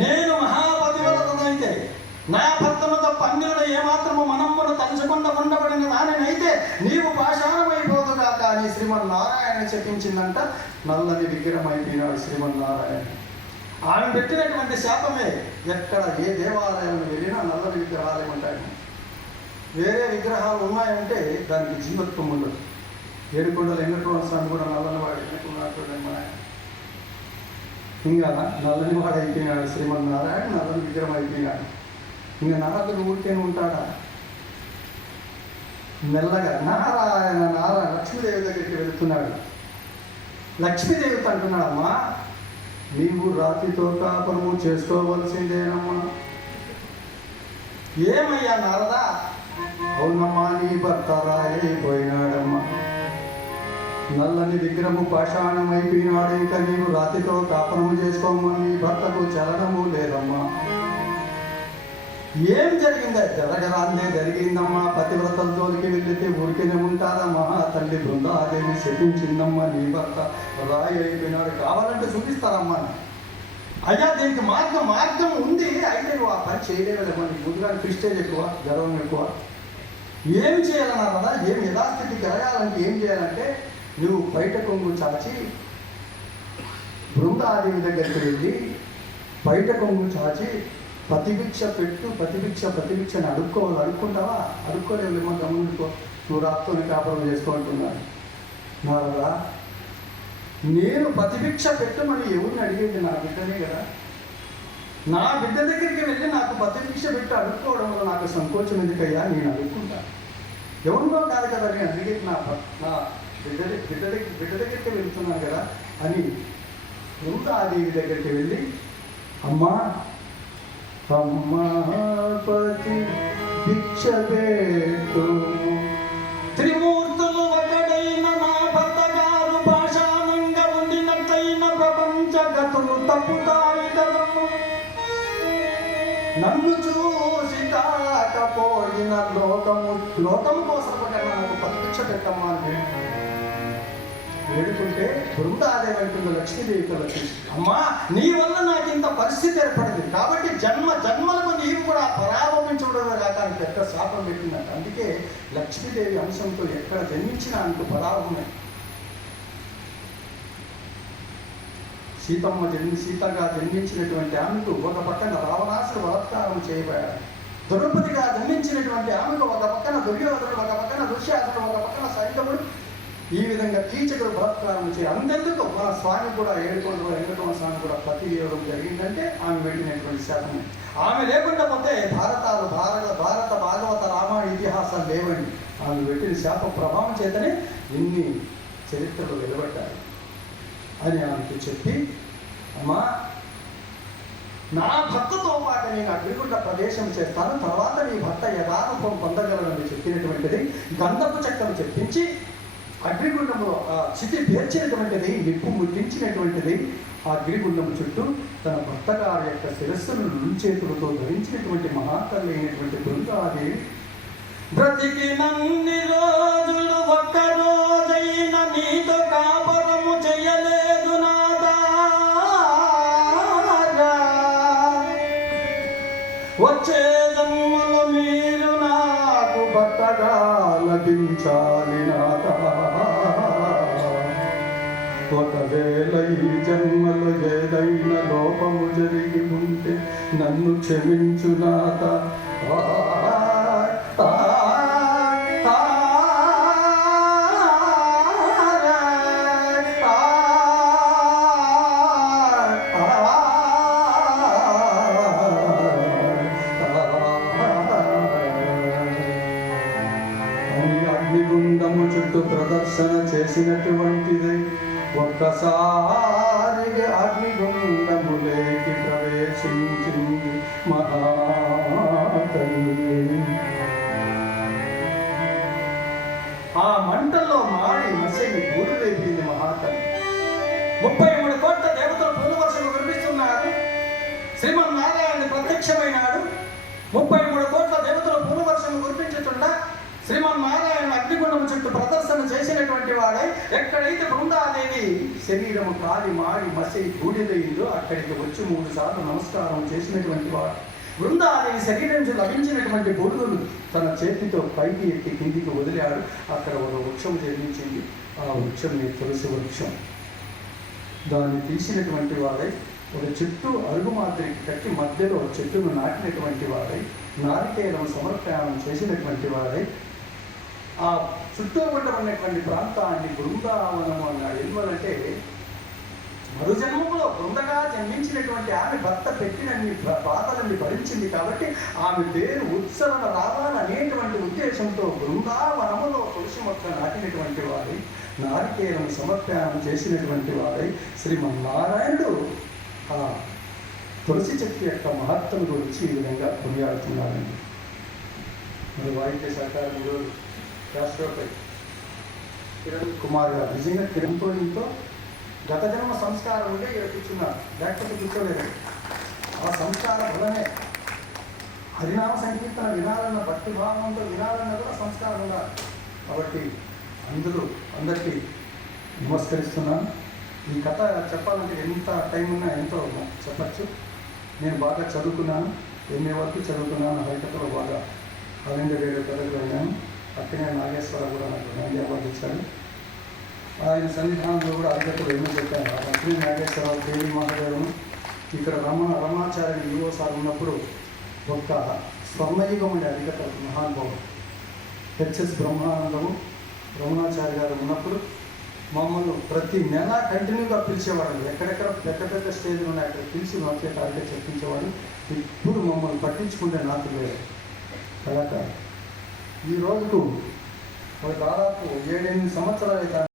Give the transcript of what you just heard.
నేను మహాపతివ్రతనైతే నా భర్తను తప్ప అన్యులను ఏమాత్రము మనమ్మును తలుచుకుండా ఉండబడిన దానినైతే నీవు పాషాణమైపోతుగాక అని శ్రీమన్నారాయణ చెప్పించిందంట. నల్లని విగ్రహమైపోయినాడు శ్రీమన్నారాయణ. ఆమె పెట్టినటువంటి శాపమే. ఎక్కడ ఏ దేవాలయాలను వెళ్ళినా నల్లని విగ్రహాలే ఉంటాయి. వేరే విగ్రహాలు ఉన్నాయంటే దానికి జీవత్వం ఉండదు. ఏడుకొండల వెంకటరమణ స్వామి కూడా నల్లని వాడు ఎన్నుకున్నాడు చూడండి. మన ఇంకా నల్లని వాడు అయిపోయినాడు శ్రీమన్నారాయణ. నల్లని విగ్రహం అయిపోయినాడు. ఇంకా నారదుడు ఊరికేనే ఉంటాడా? మెల్లగా నారాయణ నారాయణ లక్ష్మీదేవి దగ్గరికి వెళుతున్నాడు. లక్ష్మీదేవితో అంటున్నాడమ్మా, నీవు రాతితో కాపురము చేసుకోవలసిందేనమ్మా. ఏమయ్యా నారదా? అవునమ్మా, నీ భర్త రాయైపోయినాడమ్మా. నల్లని విగ్రహము పాషాణమైపోయినాడు. ఇంకా నీవు రాతితో కాపురము చేసుకోమ్మా. నీ భర్తకు చలనము లేదమ్మా. ఏం జరిగిందా? జరగరాందే జరిగిందమ్మా. పతివ్రతలతోలికి వెళితే ఊరికేనే ఉంటారమ్మా. తల్లి బృందాదేవి శపించిందమ్మా. నీ భర్త రాయి అయిపోయినాడు. కావాలంటే చూపిస్తారమ్మా. అయ్యా దీనికి మార్గం ఉంది. అయితే నువ్వు ఆ పని చేయలేదమ్మా. నీకు ముందుగా ప్రిస్టేజ్ ఎక్కువ, గర్వం ఎక్కువ. ఏం చేయాలన్నా కదా, ఏం యథాస్థితి కలగాలంటే ఏం చేయాలంటే నువ్వు బయట కొంగు చాచి బృందాదేవి దగ్గరికి వెళ్ళి బయట కొంగు చాచి ప్రతిభిక్ష పెట్టు. ప్రతిభిక్షని అడుక్కుంటావా? అడుక్కోలేమో గమనించుకో. నువ్వు రాత్రిని కాపురం చేసుకుంటున్నాను నారదా. నేను ప్రతిభిక్ష పెట్టమని ఎవరిని అడిగేది? నా బిడ్డనే కదా. నా బిడ్డ దగ్గరికి వెళ్ళి నాకు ప్రతిభిక్ష పెట్టి అడుక్కోవడం వల్ల నాకు సంకోచం ఎందుకయ్యా? నేను అడుక్కుంటా. ఎవరినో కాదు కదా నేను అడిగేది. నా బిడ్డ దగ్గరికి వెళ్తున్నాను కదా అని బృందాదేవి దగ్గరికి వెళ్ళి, అమ్మా అమ్మాపతి భిక్ష పెట్టు. త్రిమూర్తులు ఒకడైన నా భర్త గారు పాషాణంగా ఉండినట్లయిన ప్రపంచ గతులు తప్పుతాయి కదమ్మ. నన్ను చూసి కాకపోయిన లోకము కోసం నాకు ప్రతిభిక్ష పెట్టమ్మా అని వేడుకుంటే బృందాదేవి అంటుంది లక్ష్మీదేవితో లక్ష్మి, అమ్మా నీ వల్ల నాకు ఇంత పరిస్థితి ఏర్పడింది కాబట్టి జన్మలకు నీవు కూడా పరాభవించడమే కాక పెద్ద శాపం పెట్టిందంట. అందుకే లక్ష్మీదేవి అంశంతో ఎక్కడ జన్మించినా అంటూ పరాభమే. సీతగా జన్మించినటువంటి ఆమెకు ఒక పక్కన రావణాసుడు బలాత్కారం చేయబడాడు. ద్రౌపదిగా జన్మించినటువంటి ఆమెకు ఒక పక్కన దుర్యోధనుడు, ఒక పక్కన దుశ్శాసనుడు, ఒక పక్కన సైంధవుడు, ఈ విధంగా కీచకుడు బలాత్కారం చేయాలి. అంతెందుకు మన స్వామి కూడా ఏడుకొండల వెంకటరమణ స్వామి కూడా ప్రతి ఇవ్వడం జరిగిందంటే ఆమె పెట్టినటువంటి శాపం. ఆమె లేకుండా పోతే భారత భాగవత రామాయణ ఇతిహాసాలు లేవండి. ఆమె పెట్టిన శాప ప్రభావం చేతనే ఇన్ని చరిత్రలు వెలువడ్డాయి అని ఆమెకు చెప్పి, అమ్మా నా భర్తతో పాటు నేను అగ్నిగుండ ప్రవేశం చేస్తాను, తర్వాత నీ భర్త యథారూపం పొందగలనని చెప్పినటువంటిది గంధపు చెక్కను చెప్పించి అగ్నిగుండంలో ఆ చితి పేర్చినటువంటిది, నిప్పు ముట్టించినటువంటిది ఆ అగ్నిగుండం చుట్టూ తన భర్త గారి యొక్క శిరస్సును చేతులతో ధరించినటువంటి మహాతల్లి అయినటువంటి బృందాదేవి బ్రతికినన్ని రోజులు ఒక్క రోజైన నీతో కాపురము చేయలేదు నాదా, వచ్చే జన్మలో మీరు నాకు భర్తగా లభించాలి నాదా. ఒకవేళ ఈ జన్మలో ఏదైనా లోపము జరిగి ఉంటే నన్ను క్షమించు నాదా. అగ్నిగుండము చుట్టూ ప్రదర్శన చేసినటువంటిది ఒక్కసారిగా అగ్నిగుండములేకి ప్రవేశించింది మహాతల్లి. ఆ మంటల్లో మాడి మసలి ఊరిరేపింది మహాతల్లి. 33 కోట్ల దేవతలు పూల వర్షం కురిపిస్తున్నారు. శ్రీమన్నారాయణ ప్రత్యక్షమైనాడు. 33 కోట్ల దేవతలు పూల వర్షం కురిపించుతుండ ఎక్కడైతే బృందాదేవి శరీరము కాలి మాడి మసి గూడిదయిందో అక్కడికి వచ్చి 3 సార్లు నమస్కారం చేసినటువంటి వాడు బృందాదేవి శరీరం నుంచి లభించినటువంటి బొడుగులు తన చేతితో పైకి ఎత్తి కిందికి వదిలాడు. అక్కడ ఒక వృక్షం జన్మించింది. ఆ వృక్షం తులసి వృక్షం. దాన్ని తీసినటువంటి వాడై ఒక చెట్టు అరుగు మాదిరికి కట్టి మధ్యలో చెట్టును నాటినటువంటి వాడై నారికేలం సమర్పణం చేసినటువంటి వాడై ఆ చుట్టూ ఉన్నటువంటి ప్రాంతాన్ని బృందావనము అన్నాడు. ఎందువలంటే మరుజన్మములో బృందగా జన్మించినటువంటి ఆమె భర్త పెట్టినన్ని బాధలన్నీ భరించింది కాబట్టి ఆమె పేరు ఉత్సవన రావాలనేటువంటి ఉద్దేశంతో బృందావనములో తులసి మొక్క నాటినటువంటి వాడై నారికేలం సమర్పణం చేసినటువంటి వాడై శ్రీమన్నారాయణుడు ఆ తులసి చెట్టు యొక్క మహత్వం గురించి ఈ విధంగా కొనియాడుతున్నారండి. మరి వాయిద్య సహకారం ఈరోజు రాష్ట్రపతి కిరణ్ కుమార్ గారు నిజంగా కిరణ్తో గత జన్మ సంస్కారం ఉంటే ఇక్కడ కూర్చున్నారు, లేకపోతే కూర్చోలేదు. ఆ సంస్కారం వల్లనే హరినామ సంకీర్తన వినాలన్న భక్తిభావంతో వినాలన్న కూడా సంస్కారం ఉండాలి. కాబట్టి అందరికీ నమస్కరిస్తున్నాను. ఈ కథ చెప్పాలంటే ఎంత టైం ఉన్నా ఎంతో చెప్పచ్చు. నేను బాగా చదువుకున్నాను, ఎంఏ వరకు చదువుకున్నాను. హరికథలో బాగా ఆల్ ఇండియా రేడియో కథలు అయినాను. అక్కడే నాగేశ్వర కూడా నాకు నంది అవార్డు ఇచ్చాడు. ఆయన సన్నిధానంలో కూడా హరికథలు ఎన్నో చెప్పాను. అక్కడే నాగేశ్వరరావు, దేవి మహాదేవును, ఇక్కడ రమణాచార్య యువ సార్ ఉన్నప్పుడు ఒక స్వర్ణయుగం అనే హరికథ మహానుభావం హెచ్ఎస్ బ్రహ్మానందము రమణాచార్య గారు ఉన్నప్పుడు మమ్మల్ని ప్రతి నెల కంటిన్యూగా పిలిచేవాడు. ఎక్కడెక్కడ పెద్ద స్టేజ్లు ఉన్నాయి అక్కడ పిలిచి మా చేత హరికథ చెప్పించేవాడు. ఇప్పుడు మమ్మల్ని పట్టించుకుంటే నాకు లేదు కళాకారు. ఈ రోజుకు దాదాపు 7-8 సంవత్సరాలు